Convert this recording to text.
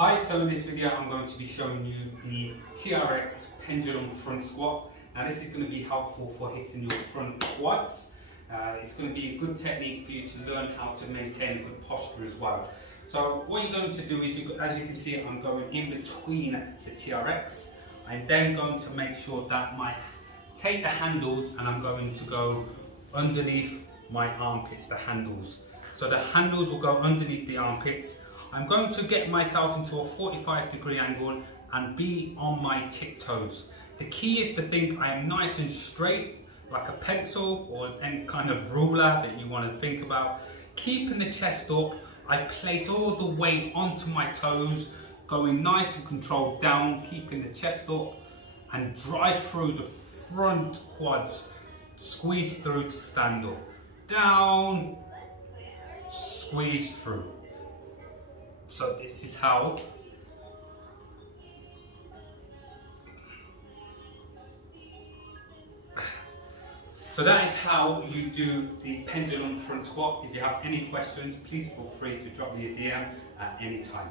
Hi, so in this video I'm going to be showing you the TRX Pendulum front squat. Now this is going to be helpful for hitting your front quads. It's going to be a good technique for you to learn how to maintain a good posture as well. So what you're going to do is, as you can see, I'm going in between the TRX. I'm then going to make sure that take the handles and I'm going to go underneath my armpits, the handles. So the handles will go underneath the armpits. I'm going to get myself into a 45-degree angle and be on my tiptoes. The key is to think I am nice and straight, like a pencil or any kind of ruler that you want to think about. Keeping the chest up, I place all the weight onto my toes, going nice and controlled down, keeping the chest up, and drive through the front quads, squeeze through to stand up. Down, squeeze through. So this is how that is how you do the pendulum front squat. If you have any questions, please feel free to drop me a DM at any time.